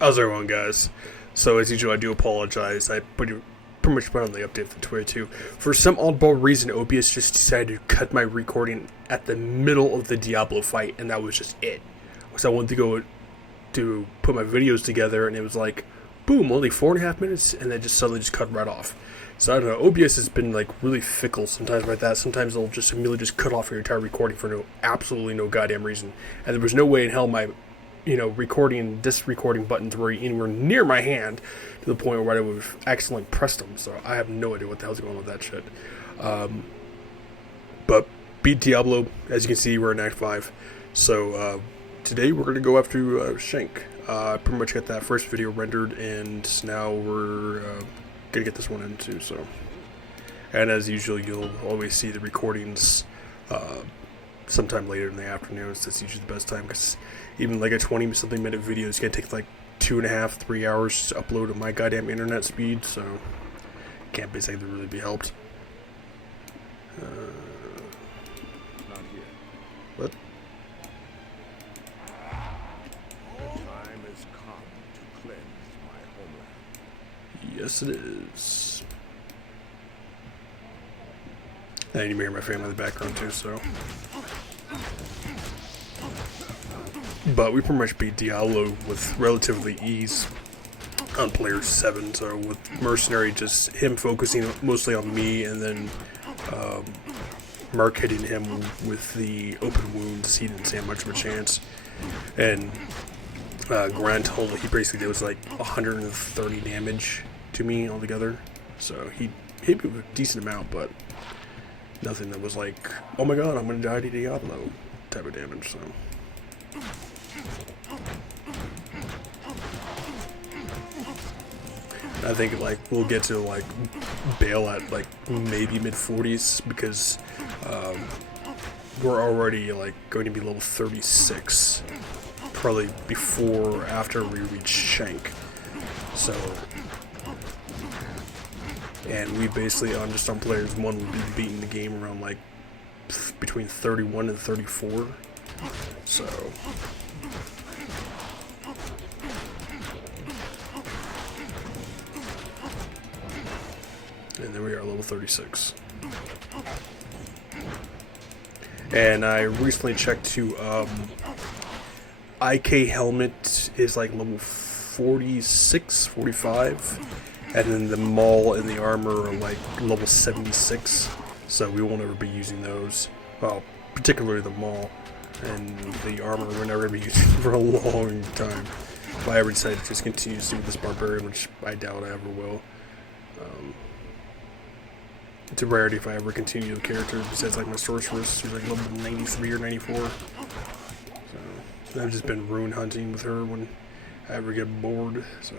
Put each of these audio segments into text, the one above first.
How's everyone, guys? So as usual, I do apologize. I pretty much put on the update for Twitter too. For some oddball reason, OBS just decided to cut my recording at the middle of the Diablo fight, and that was just it. Because I wanted to go to put my videos together, and it was like, boom, only 4.5 minutes, and then just suddenly just cut right off. So I don't know. OBS has been like really fickle sometimes like that. Sometimes they'll just immediately just cut off your entire recording for absolutely no goddamn reason. And there was no way in hell my recording buttons were anywhere near my hand to the point where I would have accidentally pressed them. So I have no idea what the hell's going on with that shit. But beat Diablo, as you can see, we're in Act 5. So today we're going to go after Shank. I pretty much got that first video rendered, and now we're going to get this one in too. So, and as usual, you'll always see the recordings sometime later in the afternoons. That's usually the best time, because even like a 20-something minute video is going to take like 2.5, 3 hours to upload at my goddamn internet speed, so can't basically really be helped. Not here. What? The time has come to cleanse my homeland. Yes, it is. And you may hear my family in the background too, so. But we pretty much beat Diablo with relatively ease on player 7, so with Mercenary, just him focusing mostly on me, and then Mark hitting him with the open wounds. He didn't stand much of a chance. And Grand told he basically did was like 130 damage to me altogether, so he hit me with a decent amount, but nothing that was like, oh my god, I'm gonna die to Diablo type of damage. So I think like we'll get to like Baal at like maybe mid-40s, because we're already like going to be level 36 probably before or after we reach Shank. So, and we basically on players 1 would be beating the game around like between 31 and 34. So and there we are, level 36. And I recently checked to IK helmet is like level 46, 45, and then the maul and the armor are like level 76, so we won't ever be using those. Well, particularly the maul, and the armor we're never going to be using for a long time. If I ever decide to just continue to do this Barbarian, which I doubt I ever will. It's a rarity if I ever continue the character, besides like my sorceress, who's like level 93 or 94. So I've just been rune hunting with her when I ever get bored, so.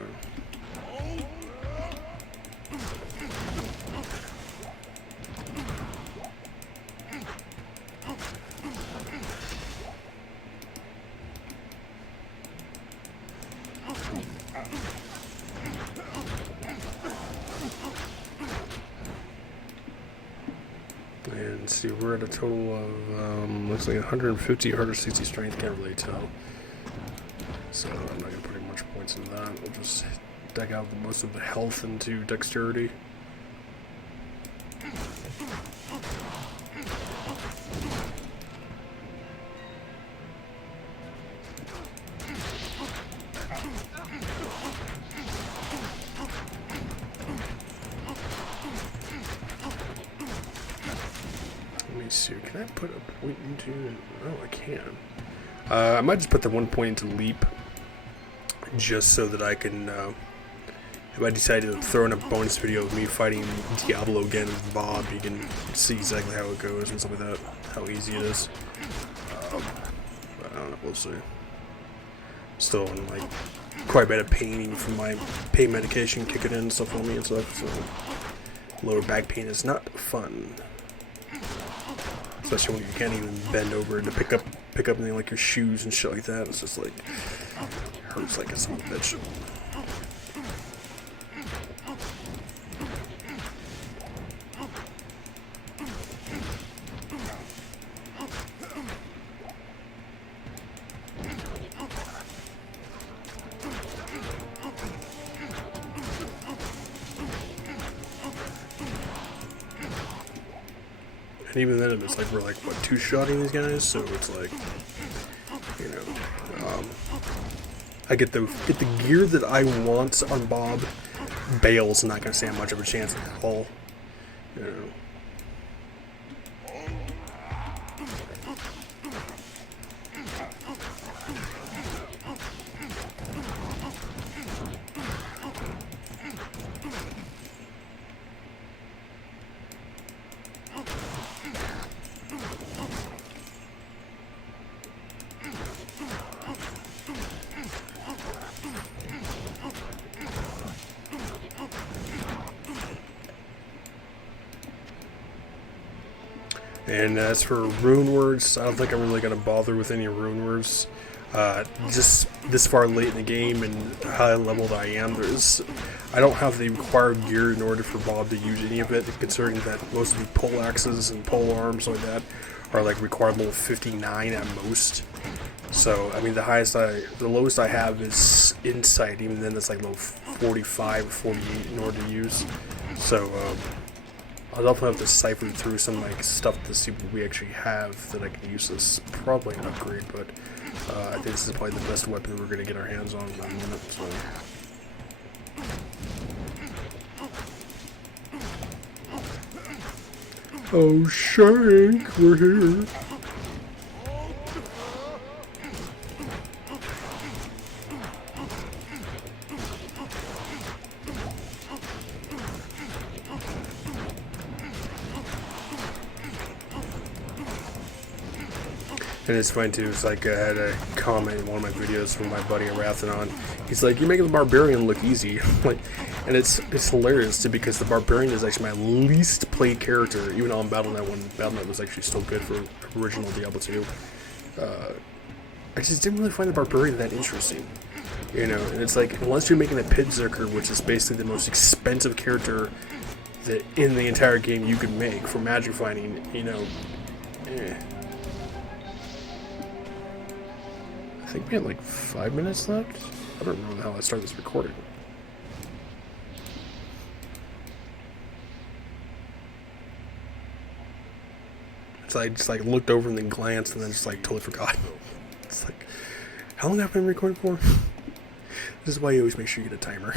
And see, we're at a total of, looks like 150, 160 strength, can't really tell. So I'm not going to put any much points into that. We'll just deck out most of the health into dexterity. So can I put a point into? Oh, I can. I might just put the 1 point into leap, just so that I can, if I decide to throw in a bonus video of me fighting Diablo again with Bob, you can see exactly how it goes and stuff like that, how easy it is. But I don't know, we'll see. Still in like quite a bit of pain from my pain medication kicking in and stuff on me and stuff, so lower back pain is not fun. Especially when you can't even bend over to pick up anything like your shoes and shit like that. It's just like hurts like a son of a bitch. And even then, it's like we're like what, two-shotting these guys, so it's like, you know, I get the gear that I want on Bob. Baal's not gonna stand much of a chance at all. You know. And as for rune words, I don't think I'm really going to bother with any rune words. Just this far late in the game and high level that I am, I don't have the required gear in order for Bob to use any of it, considering that most of the pole axes and pole arms like that are like required level 59 at most. So, I mean, the lowest I have is insight, even then it's like level 45 or 48 in order to use. So, I'll definitely have to siphon through some like stuff to see what we actually have that I can use this. Probably an upgrade, but I think this is probably the best weapon we're going to get our hands on in a minute. So. Oh, Shank, we're here. And it's funny too, it's like I had a comment in one of my videos from my buddy Arathanon. He's like, "You're making the Barbarian look easy." Like, and it's hilarious too, because the Barbarian is actually my least played character, even on Battle.net when Battle.net was actually still good for original Diablo 2. I just didn't really find the Barbarian that interesting. You know, and it's like, unless you're making a Pidzerker, which is basically the most expensive character that in the entire game you could make for magic finding, you know, I think we had like 5 minutes left. I don't know how I started this recording. So I just like looked over and then glanced and then just like totally forgot. It's like, how long have I been recording for? This is why you always make sure you get a timer.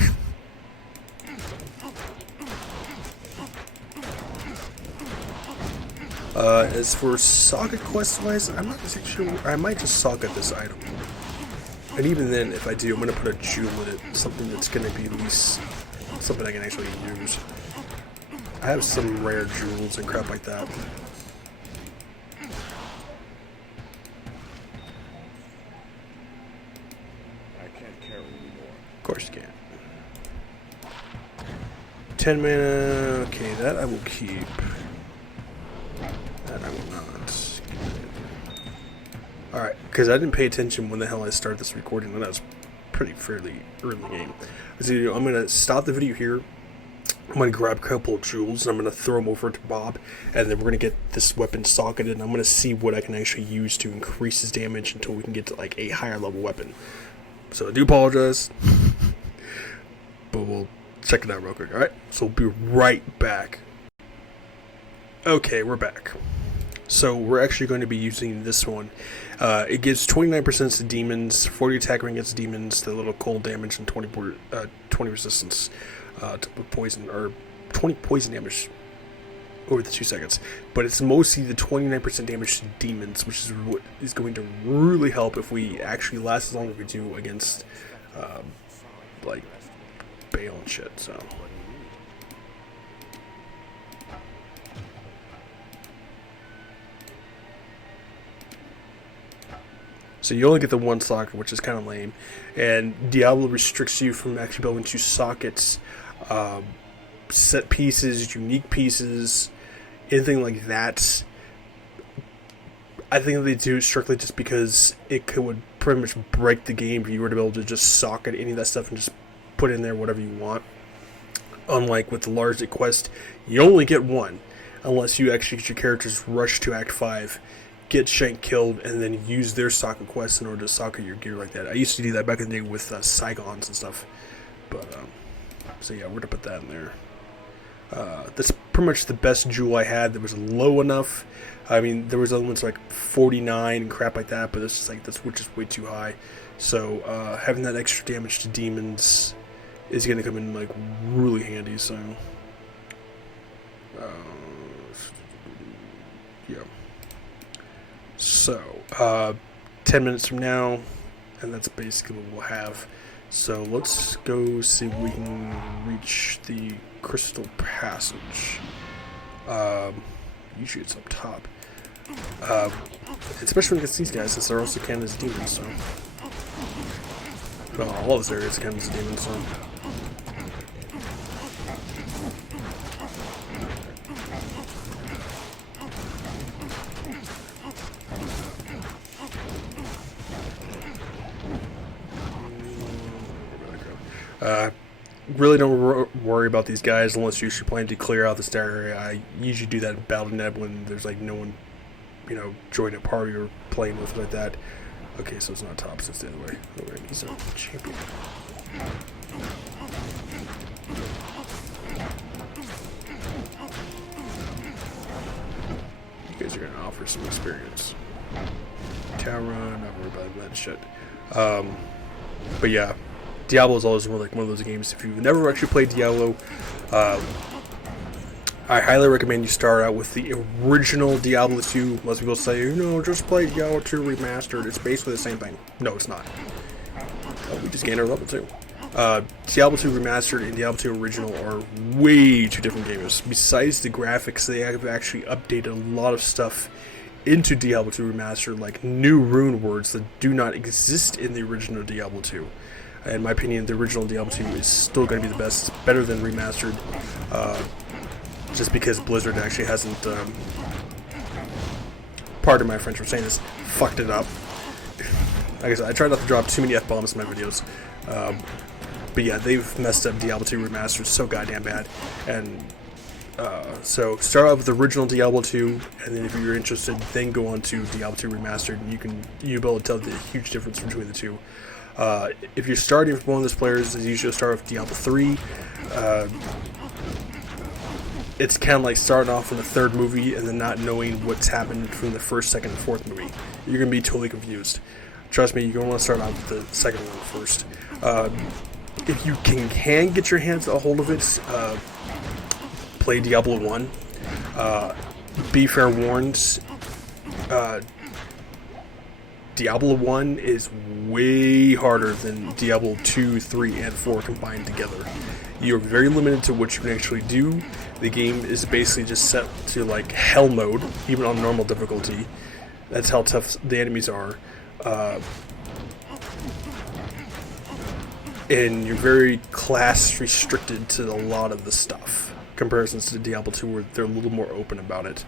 As for socket quest wise, I'm not exactly sure. I might just socket this item. And even then, if I do, I'm going to put a jewel in it. Something that's going to be at least something I can actually use. I have some rare jewels and crap like that. I can't carry anymore. Of course you can. 10 mana. Okay, that I will keep. That I will not. Alright, because I didn't pay attention when the hell I started this recording, and that was pretty fairly early in the game. So, I'm going to stop the video here. I'm going to grab a couple of jewels, and I'm going to throw them over to Bob, and then we're going to get this weapon socketed, and I'm going to see what I can actually use to increase his damage until we can get to like a higher level weapon. So I do apologize, but we'll check it out real quick, alright? So we'll be right back. Okay, we're back. So we're actually going to be using this one. It gives 29% to demons, 40 attack ring against demons, the little cold damage, and 20 resistance to poison, or 20 poison damage over the 2 seconds. But it's mostly the 29% damage to demons, which is what is going to really help if we actually last as long as we do against like Baal and shit. So you only get the one socket, which is kind of lame. And Diablo restricts you from actually being able to socket set pieces, unique pieces, anything like that. I think they do it strictly just because it would pretty much break the game if you were to be able to just socket any of that stuff and just put in there whatever you want. Unlike with the large quest, you only get one, unless you actually get your characters rush to Act 5, get Shank killed, and then use their socket quest in order to socket your gear like that. I used to do that back in the day with Saigons and stuff. But, so yeah, we're going to put that in there. That's pretty much the best jewel I had that was low enough. I mean, there was other ones like 49 and crap like that, but it's just like that's which is way too high. So having that extra damage to demons is going to come in like really handy. So yeah. So 10 minutes from now, and that's basically what we'll have. So let's go see if we can reach the Crystal Passage. Usually it's up top. Especially against these guys, since they're also counted as demons, so. Well, all this area is counted as demons, so. Really don't worry about these guys unless you're planning to clear out this area. I usually do that in BattleNet when there's like no one, you know, joining a party or playing with like that. Okay, so it's not top, so it's the other way. Alright, he's a champion. You guys are gonna offer some experience. Tower run, not worried about that shit. But yeah. Diablo is always one of those games. If you've never actually played Diablo, I highly recommend you start out with the original Diablo 2. Most people say, you know, just play Diablo 2 Remastered. It's basically the same thing. No, it's not. Oh, we just gained our level 2. Diablo 2 Remastered and Diablo 2 Original are way two different games. Besides the graphics, they have actually updated a lot of stuff into Diablo 2 Remastered, like new rune words that do not exist in the original Diablo 2. In my opinion, the original Diablo 2 is still going to be the best. It's better than Remastered, just because Blizzard actually hasn't, pardon my French for saying this, fucked it up. Like I said, I try not to drop too many F-bombs in my videos. But yeah, they've messed up Diablo 2 Remastered so goddamn bad. And so start out with the original Diablo 2, and then if you're interested, then go on to Diablo 2 Remastered, and you'll be able to tell the huge difference between the two. If you're starting with one of those players, you usually start with Diablo 3. It's kind of like starting off in the third movie and then not knowing what's happened from the first, second, and fourth movie. You're going to be totally confused. Trust me, you're going to want to start out with the second one first. If you can get your hands a hold of it, play Diablo 1. Be fair warned, Diablo 1 is way harder than Diablo 2, 3, and 4 combined together. You're very limited to what you can actually do. The game is basically just set to like hell mode, even on normal difficulty. That's how tough the enemies are. And you're very class restricted to a lot of the stuff. Comparisons to Diablo 2 where they're a little more open about it.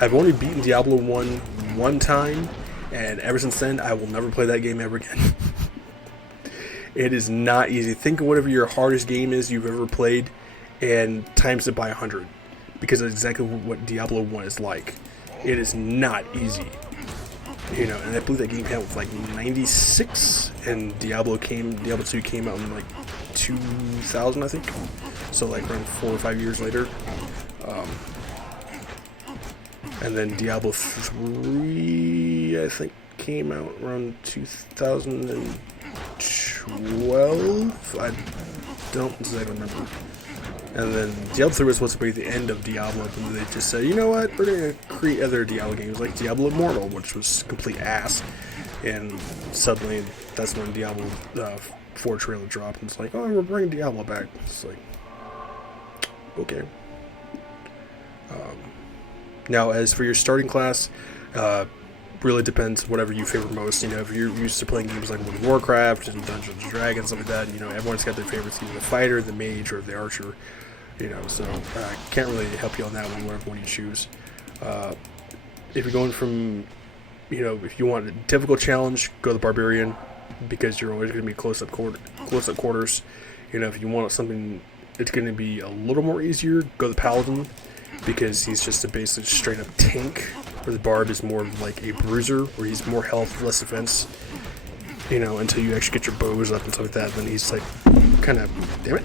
I've only beaten Diablo 1 one time, and ever since then, I will never play that game ever again. It is not easy. Think of whatever your hardest game is you've ever played, and times it by 100, because that's exactly what Diablo 1 is like. It is not easy. You know, and I believe that game came out with like 96, and Diablo 2 came out in like 2000, I think. So like around 4 or 5 years later. And then Diablo 3, I think, came out around 2012. I don't exactly remember. And then Diablo 3 was supposed to be the end of Diablo, and they just said, you know what, we're going to create other Diablo games like Diablo Immortal, which was complete ass. And suddenly, that's when Diablo 4 trailer dropped, and it's like, oh, we're bringing Diablo back. It's like, okay. Now, as for your starting class, really depends whatever you favor most. You know, if you're used to playing games like World of Warcraft and Dungeons and Dragons, stuff like that, you know, everyone's got their favorites, either the fighter, the mage, or the archer. You know, so can't really help you on that one, whatever one you choose. If you're going from, you know, if you want a difficult challenge, go to the Barbarian, because you're always going to be close up quarters. You know, if you want something that's going to be a little more easier, go to the Paladin, because he's just a basically straight up tank, where the Barb is more like a bruiser, where he's more health, less defense, you know, until you actually get your bows up and stuff like that. Then he's like, kind of, damn it,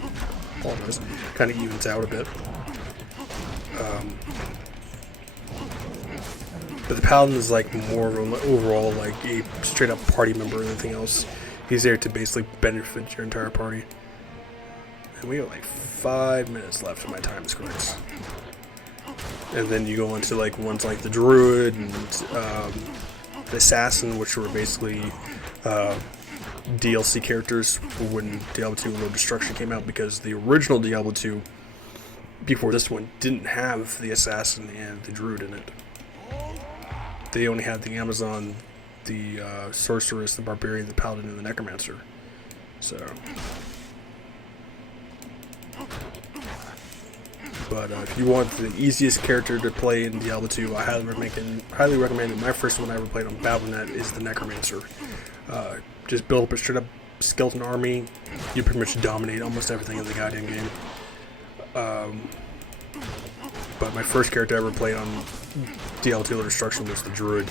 apologize, kind of evens out a bit. But the Paladin is like more of an overall like a straight up party member than anything else. He's there to basically benefit your entire party. And we have like 5 minutes left if my time is correct. And then you go into like ones like the Druid and the Assassin, which were basically DLC characters for when Diablo 2 Low Destruction came out, because the original Diablo 2, before this one, didn't have the Assassin and the Druid in it. They only had the Amazon, the Sorceress, the Barbarian, the Paladin, and the Necromancer. So, but if you want the easiest character to play in Diablo 2, I highly recommend it. My first one I ever played on Battle.net is the Necromancer. Just build up a straight up skeleton army. You pretty much dominate almost everything in the goddamn game. But my first character I ever played on Diablo 2 Low Destruction was the Druid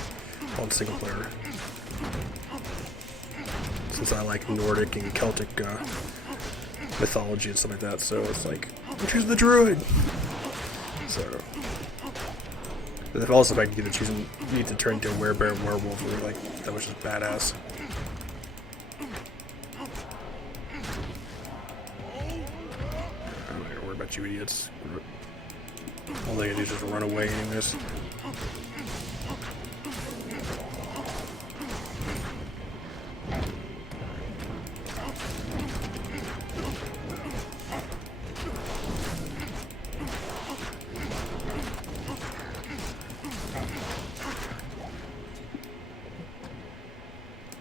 on single player. Since I like Nordic and Celtic mythology and stuff like that, so it's like, choose the Druid. So, but also, if I need to turn into a werebear werewolf, or like that was just badass. I'm not gonna worry about you idiots. All they gotta do is just run away anyways.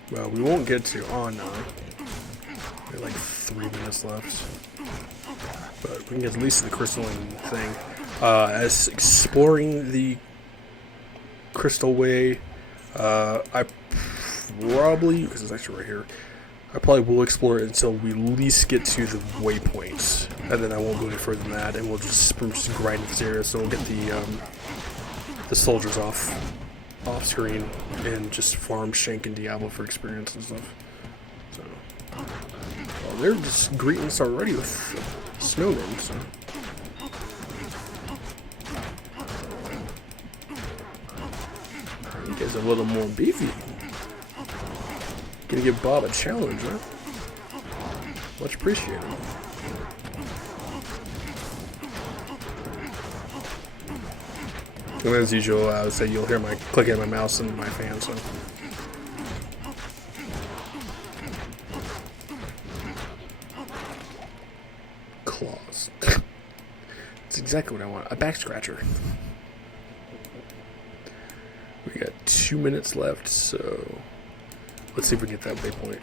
Well, we won't get to on now. We have like 3 minutes left. But we can get at least the crystalline thing. As exploring the crystal way, I probably, because it's actually right here, I probably will explore it until we at least get to the waypoints, and then I won't go any further than that, and we'll just grind this area, so we'll get the soldiers off screen and just farm Shank and Diablo for experience and stuff. So, well, they're just greeting us already with snowmen, so. You guys are a little more beefy. Gonna give Bob a challenge, huh? Much appreciated. And as usual, I would say you'll hear my clicking of my mouse and my fan, so. Claws. That's exactly what I want. A back scratcher. We got 2 minutes left, so let's see if we can get that waypoint.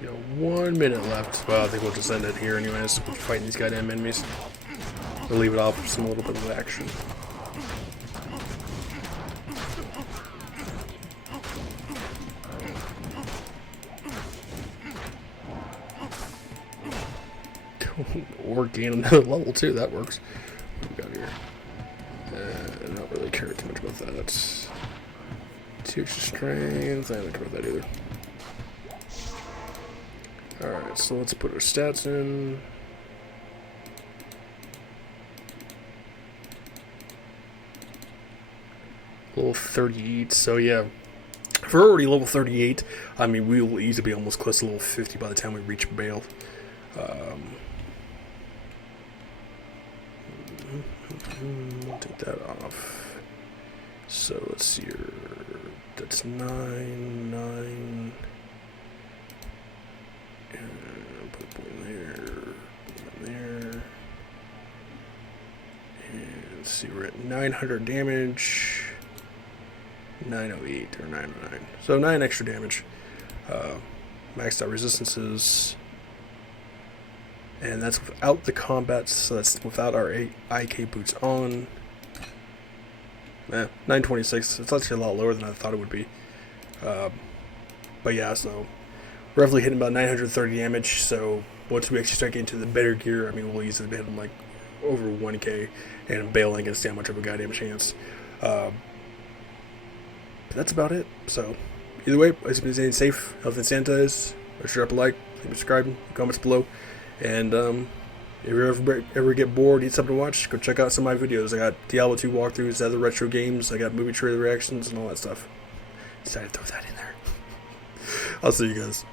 You know, 1 minute left. Well, I think we'll just end it here anyways. We're fighting these goddamn enemies. We'll leave it off for some little bit of action. Or gain another level too, that works. What we got here? I don't really care too much about that. 2 extra strength, I don't care about that either. Alright, so let's put our stats in. Level 38, so yeah. If we're already level 38, I mean, we will easily be almost close to level 50 by the time we reach Baal. Take that off. So let's see here. That's 9. Put a point in there. And let's see, we're at 900 damage. 908 or 909. So 9 extra damage. Maxed out resistances. And that's without the combat, so that's without our IK boots on. 926, it's actually a lot lower than I thought it would be. But yeah, so roughly hitting about 930 damage, so once we actually start getting to the better gear, I mean, we'll easily hit him like over 1k, and Baal ain't gonna stand much of a goddamn chance. But that's about it. So either way, I hope you're staying safe, health and sanitize. Make sure to drop a like, subscribe, comments below, and if you ever get bored, need something to watch, go check out some of my videos. I got Diablo 2 walkthroughs, other retro games, I got movie trailer reactions, and all that stuff. Decided to throw that in there. I'll see you guys.